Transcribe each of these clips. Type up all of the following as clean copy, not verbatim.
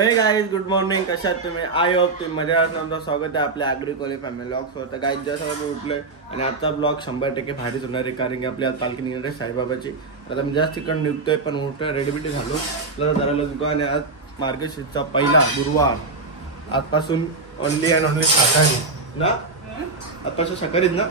हे guys good morning. कशात तुम्ही? आय होप तुम्ही मजा असणार. स्वागत आहे आपल्या आगरी कॉलेज फॅमिली ब्लॉग्सवर. तर गाईज जसं मी उठलोय आणि आजचा ब्लॉग 100% भारीच होणार आहे, कारण की आपली आज पालखी निघणार आहे साईबाबाची. आता मी जास्त तिकडून निघतोय पण उठतोय, रेडीबिटी झालो. तर जरा दुकान आहे. आज मार्गशीर्षचा पहिला गुरुवार. आजपासून ओनली अँड ओनली शाकाहारी ना. आजपासून शाकाहारीच ना.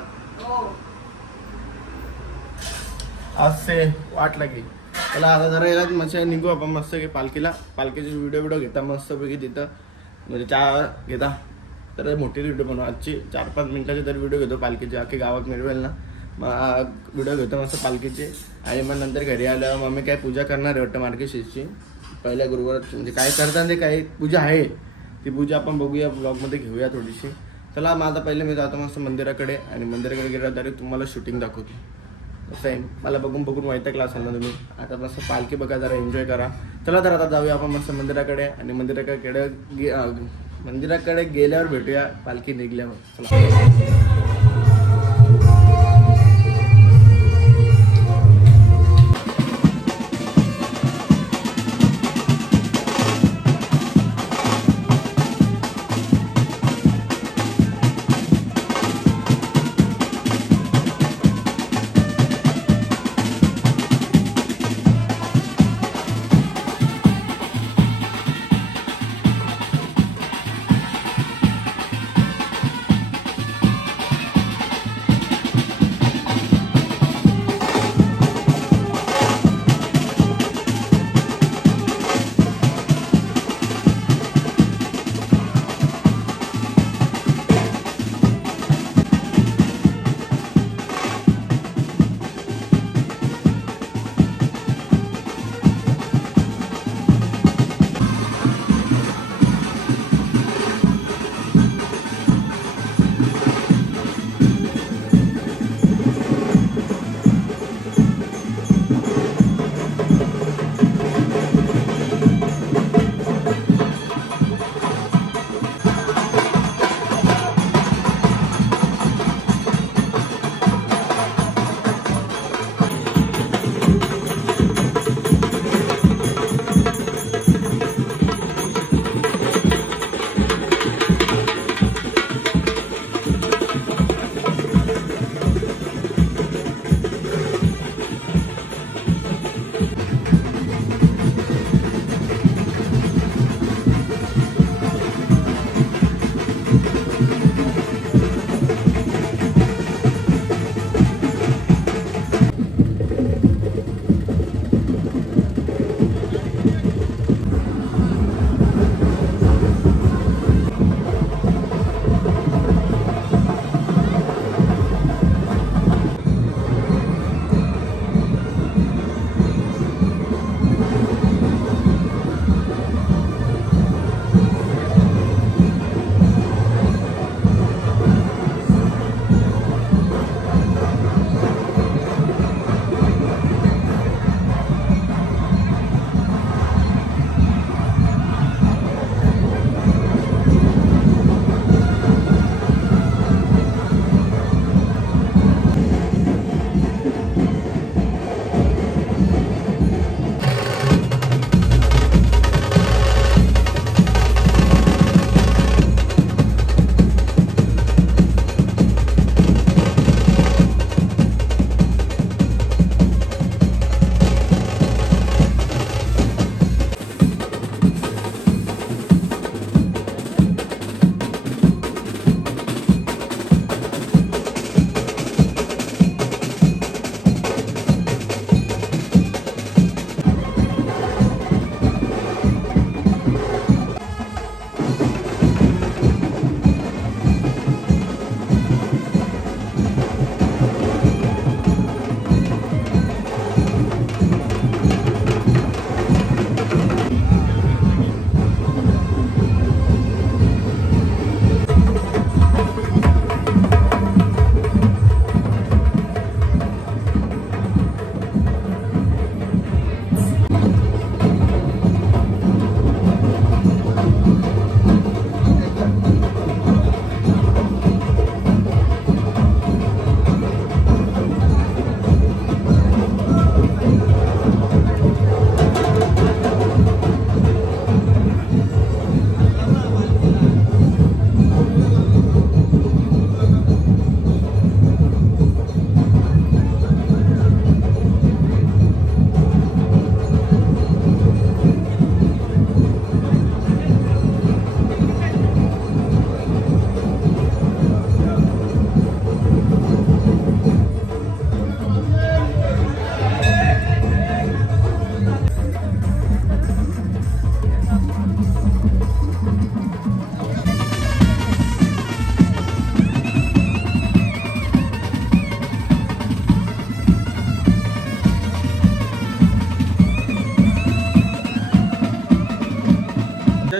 आज से वाट लागेल. त्याला आता जरा याला मस्त निघू आपण मस्त की पालखीचे व्हिडिओ घेता मस्तपैकी तिथं, म्हणजे चहा घेता. तर मोठी व्हिडिओ बनवू आजची 4-5 मिनिटाची तर व्हिडिओ घेतो पालखीचे. अख्खी गावात मिळवेल ना, मग व्हिडिओ घेतो मस्त पालखीचे. आणि मग नंतर घरी आल्यावर मम्मी काय पूजा करणार आहे वाटतं मार्गशीर्षची पहिल्या गुरुवार. म्हणजे काय करतात ते काही पूजा आहे, ती पूजा आपण बघूया ब्लॉगमध्ये घेऊया थोडीशी. चला माझा पहिले मी जातो मस्त मंदिराकडे, आणि मंदिराकडे गेल्यावर डायरेक्ट तुम्हाला शूटिंग दाखवतो. असं आहे, मला बघून माहिती क्लास आला तुम्ही. आता मस्त पालखी बघा, जरा एन्जॉय करा. चला तर आता जाऊया आपण मस्त मंदिराकडे, आणि मंदिराकडे गेल्यावर भेटूया पालखी निघल्यावर. चला.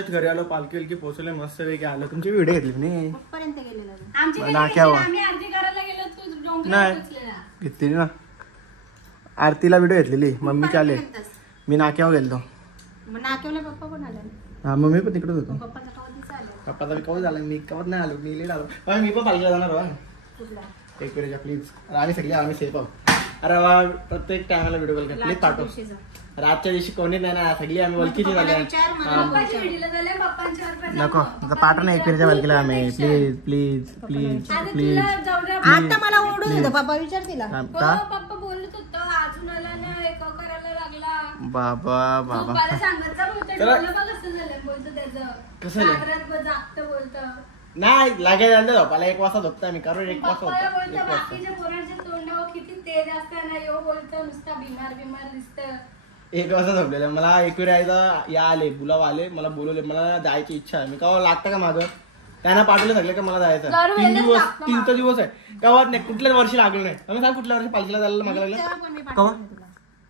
जस्ट घरी आलो, पालखी पोहोचले, मस्त वेगळी आलो. तुमची व्हिडिओ घेतली नाही घेतली ना. आरतीला व्हिडिओ घेतलेली मम्मीची आले. मी नाक्यावर गेलतो. हा मम्मी पण तिकडेच होतो. पप्पाचा मी कवच झाला. मी कवच नाही आलो. मी लेट आलो. मी पण पालखीला जाणार बा. एक वेळेच्या प्लीज. आम्ही सगळे आम्ही सेफ आहोत. अरे वा प्रत्येक टायमाला व्हिडिओ कॉल कर प्लीज पाठव. रातच्या दिवशी कोणी नाही ना. सगळी आम्ही वलकीची झाले. नको पाठव ना एकवीरच्या वलकीला आम्ही. Please please please please. आता मला ओढून होतं पप्पा विचार तिला. पप्पा बोलत होतं अजून आला ना हे करायला लागला. बाबा बाबा कसं जागत बोलतं नाही लागायला झोपायला 1 वाजता झोपतो आम्ही. कारण 1 वाजता बाकीच्या पोरांच्या तोंडावर किती तेज असताना यो बोलतो नुसता बिमार दिसतं. 1 वाजता झोपलेलं. मला एकवेळी या आले बुलावा आले. मला बोलवले. मला जायची इच्छा आहे. मी कवा लागतं का माझं त्यांना पाठवलं सगळे का मला जायचं. 3 दिवस आहे कवा नाही. कुठल्याच वर्षी लागलं नाही. आम्ही सांग कुठल्या वर्षी पालखीला जायला मागे लागलं कवा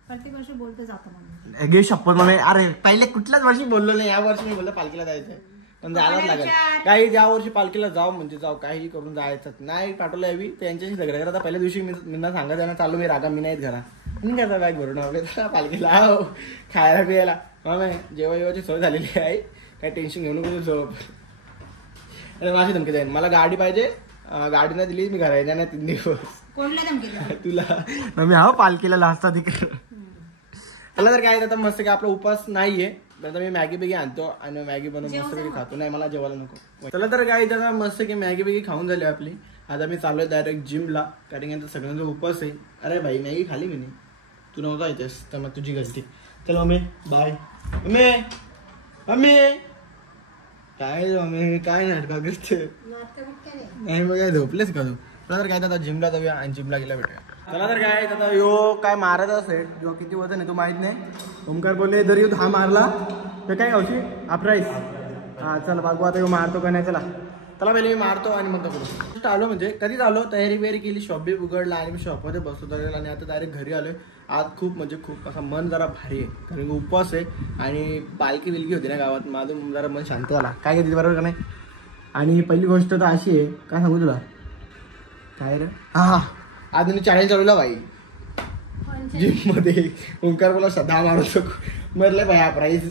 प्रत्येक वर्षी बोलतो जातो गे शपथ मग. अरे पहिले कुठल्याच वर्षी बोललो नाही. या वर्षी मी बोललो पालखीला जायचंय पण जायलाच लागेल. काही ज्या वर्षी पालखीला जाऊ म्हणजे जाऊ काही करून जायचं नाही. पाठवलं यावी त्यांच्याशी झगडा करता. पहिल्या दिवशी मी सांगा त्यांना चालू मी रागा मी नाहीत घरा. मी करता बॅग भरून आपले पालखीला खायला पियाला. जेवायची सोय झालेली आहे. काही टेन्शन घेऊ नको झोप. अरे माझी धमकी जाईन. मला गाडी पाहिजे. गाडी नाही दिली मी घरा येणार नाही 3 दिवस. तुला मी हा पालखीला लाजता तिकडे. त्याला तर काय आता मस्त काय आपला उपास नाहीये. मी मॅगी बेगी आणतो आणि मॅगी बनवून मस्त पैकी खातो. नाही मला जेवायला नको. चला तर काय आता मस्त की मॅगी बेगी खाऊन झाली आपली. आता मी चाललोय डायरेक्ट जिमला. कारण की सगळ्यांचा उपास आहे. अरे भाई मॅगी खाली मी नाही. तू नव्हता येतेस तर मग तुझी गलती. चला मम्मी बाय. मम्मी मम्मी काय मम्मी काय नाटका करते नाही मग काय झोपलेस का तू. चला तर काय आता जिमला जाऊया आणि जिमला गेला भेटूया. चला तर काय आता यो काय मारत असेल जो किती वजन आहे तो माहित नाही. ओमकार बोलले जर हा मारला तर काय गावची अपराईस. हा चला बघू आता यो मारतो का नाही. चला पहिले मी मारतो आणि मग करू. आलो म्हणजे कधीच आलो तयारी बियारी केली. शॉप बी उघडला आणि मी शॉपमध्ये बसतो आणि आता डायरेक्ट घरी आलोय. आज खूप म्हणजे खूप असं मन जरा भारी आहे. कारण की उपवास आहे आणि पालखी बिलकी होती ना गावात. माझं जरा मन शांत झाला. काय घेते बरोबर का नाही. आणि पहिली गोष्ट तर अशी आहे काय सांगू तुला काय रे. हा आज मी चॅलेंज चालवला बाई जिम मध्ये. ओंकार बोला सध्या मारतो मरले बाई. हा प्राईज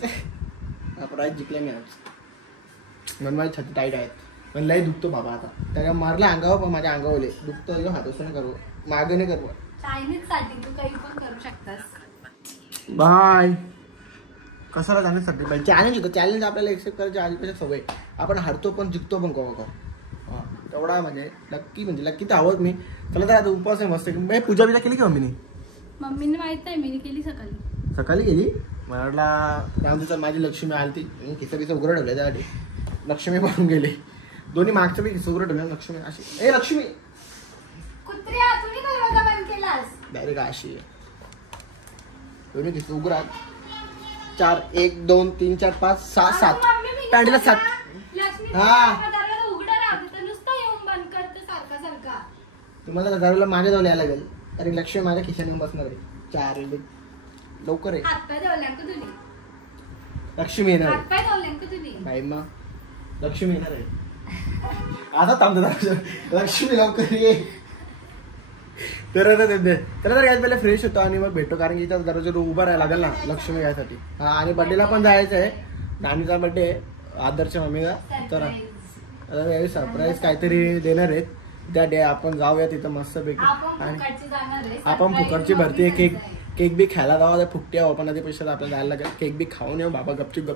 जिंकले मी आज. मन माझी छाती टाईट आहेत पण लई दुखतो बाबा. आता त्याला मारलं अंगावर पण माझ्या अंगावले दुखतो. हात असं करू मागे नाही करू. चायनीज साठी तू काही पण करू शकतास. बाय कशाला जाण्यासाठी बाई चॅलेंज होतं. चॅलेंज आपल्याला एक्सेप्ट करायची आधीपेक्षा सवय. आपण हरतो पण जिंकतो पण कवा तेवढा म्हणजे लक्की तर हवंच मी. चला तर आता उपवास आहे मस्त. पूजा बिजा केली की मम्मीने माहित नाही मी केली सकाळी केली. मला माझी लक्ष्मी आली ती खिसा बिसा उघडं ठेवलं त्यासाठी. लक्ष्मी पाहून गेले. दोन्ही मागचं बी खिसा उघडं ठेवलं. लक्ष्मी अशी ए लक्ष्मी कुत्र्या तुम्ही दरवाजा बंद केलास डायरेक्ट अशी दोन्ही खिसा उघडा. 4 1 2 3 4 5 6 7 पॅन्टीला 7. हा तुम्हाला दरवाजा माझ्या जवळ यायला लागेल. अरे लक्ष्मी माझ्या खिशाने बसणार आहे. 4 लवकर आहे. लक्ष्मी येणार बाई मग लक्ष्मी येणार आहे. आता थांबतो लक्ष्मी लवकर ये. तर काय पहिले फ्रेश होतो आणि मग भेटतो. कारण की इथं दरवाजा उभा राहायला लागेल ना लक्ष्मी यासाठी. हा आणि बर्थडेला पण जायचं आहे. नानीचा बर्थडे आदर्श मम्मीचा. तर आता यावेळी सरप्राईज काहीतरी देणार आहेत. त्या डे आपण जाऊया तिथं मस्त पैकी. आणि आपण फुकटची भरती केक बी खायला जाऊ. फुकट्या आपण आधी पैसे आपल्याला जायला लागेल. केक बी खाऊन येऊ बाबा गपचूप.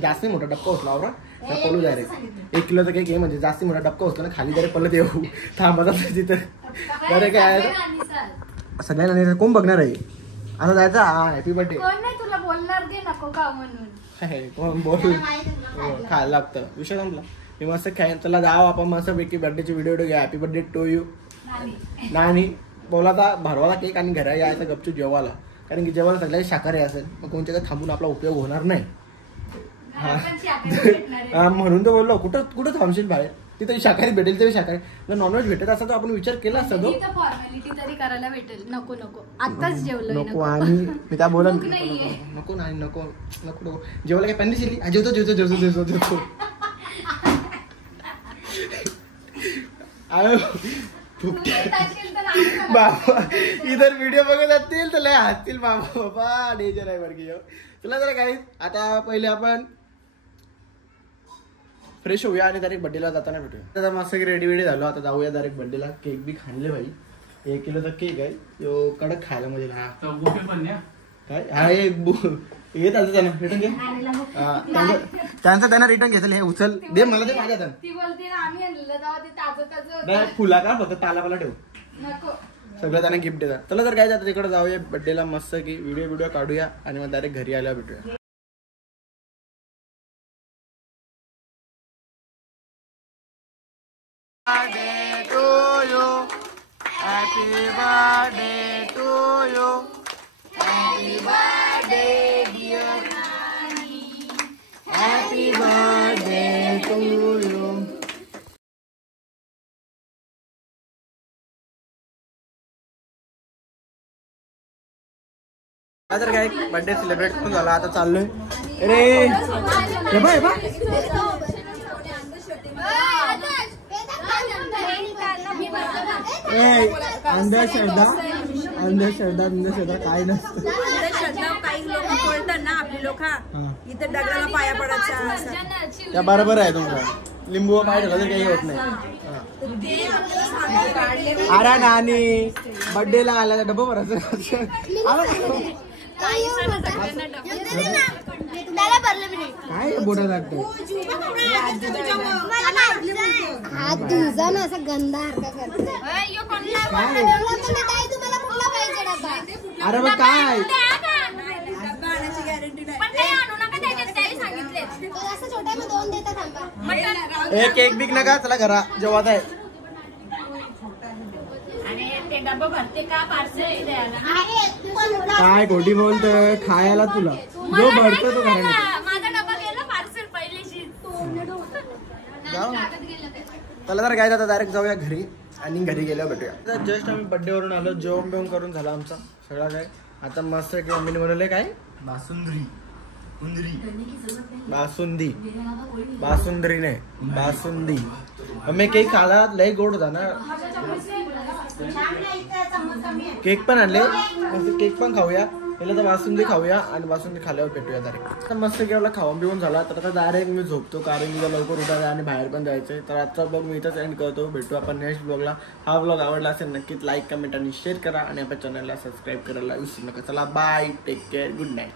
जास्त मोठा डबका उचला बरं पळू डायरेक्ट. 1 किलोचा केक आहे म्हणजे जास्त मोठा डबका उचला ना खाली जरी पडलं येऊ थांबा तिथं. अरे काय सगळ्यांना कोण बघणार आहे. आता जायचं हा हॅपी बर्थडे. तुला बोलणार दे नको का म्हणून कोण बोल खायला लागतं. विषय संपला. मी मस्त खाईन. चला जाऊ आपण मस्त पैकी बर्थडेचे व्हिडिओ घ्या. हॅपी बर्थडे टू यू नानी बोलाचा भरवाला केक आणि घरा यायचा गपचूप जेवायला. कारण की जेवायला सगळ्या शाकाहारी असेल मग कोणत्या काही थांबून आपला उपयोग होणार नाही. हा म्हणून तर बोललो कुठं थांबशील बाहेर. तिथे शाकाहारी भेटेल तरी शाकाहारी, जर नॉनव्हेज भेटत असता तर आपण विचार केला असता तो. फॉर्मॅलिटी तरी करायला भेटेल. नको नको आताच जेवलोय. नको. आणि मी त्या बोला भूक नाहीये. नको नाही नको नको नको जेवायला काय पॅन्डी शिली जेवतो जेवतो जेवतो जेवतो जेवतो. बाबा इधर व्हिडिओ बघत असतील तर लय हसतील बाबा. बाबा डेंजर आहे बरं की. तुला जरा काही आता पहिले आपण फ्रेश होऊया आणि डायरेक्ट बड्डेला जाताना भेटूया. आता मस्त की रेडी वेडी झालो. आता जाऊया डायरेक्ट बड्डेला. केक बी खाणले भाई. 1 किलोचा केक आहे तो कडक खायला म्हणजे. हा काय हा एक येत असं त्यांना रिटर्न घे. त्यांचं त्यांना रिटर्न घेतलं. हे उचल दे मला ते माझ्या ती बोलते ना आम्ही आणलेलं तेव्हा ते ताजं फुला का फक्त पाला ठेव. नको सगळं त्यांना गिफ्ट देतात. चला तर काय जातं तिकडे जाऊया बड्डेला मस्त की व्हिडिओ काढूया आणि मग डायरेक्ट घरी आल्यावर भेटूया. Happy birthday to you. Happy birthday dear Nani. Happy birthday to you. आता काय बर्थडे सेलिब्रेट करून झाला. आता चाललोय रे. अंधश्रद्धा काय नसतं. काही लोक बोलतात ना आपली लोक इथे दगडाला पाया पडायच्या. त्या बरोबर आहे तुमचं. लिंबू पाय ठेवला तर काही होत नाही. अरे नानी बर्थडेला आला तर डबा भरायचं. काय बोटा लागतं तुझा ना असा गंदा अरे मग काय एक केक बिक नका. चला घरा जेवत आहे. काय खोटी बोलत खायला तुला जो भरतो तो घराने. चला तर काय जाता डायरेक्ट जाऊया घरी आणि घरी गेल्यावर भेटूया. जस्ट आम्ही बर्थडे वरून आलो. जेवण बेवण करून झाला आमचा सगळा काय. आता मस्त की मम्मीने बनवलंय काय बासुंदी नाही बासुंदी. मम्मी केक खाला लय गोड होता ना. केक पण आणले. केक पण खाऊया. पहिला तर बासुंदी खाऊया आणि बासुंदी खाल्यावर भेटूया डायरेक्ट. मस्त केवढा खाऊन बिवून झाला तर आता डायरेक्ट मी झोपतो कारण की लवकर उठायचं आणि बाहेर पण जायचंय. तर आजचा ब्लॉग मी इथंच एंड करतो. भेटू आपण नेक्स्ट ब्लॉगला. हा ब्लॉग आवडला असेल नक्कीच लाईक कमेंट आणि शेअर करा आणि आपल्या चॅनलला सबस्क्राईब करायला विसरू नका. चला bye take care good night.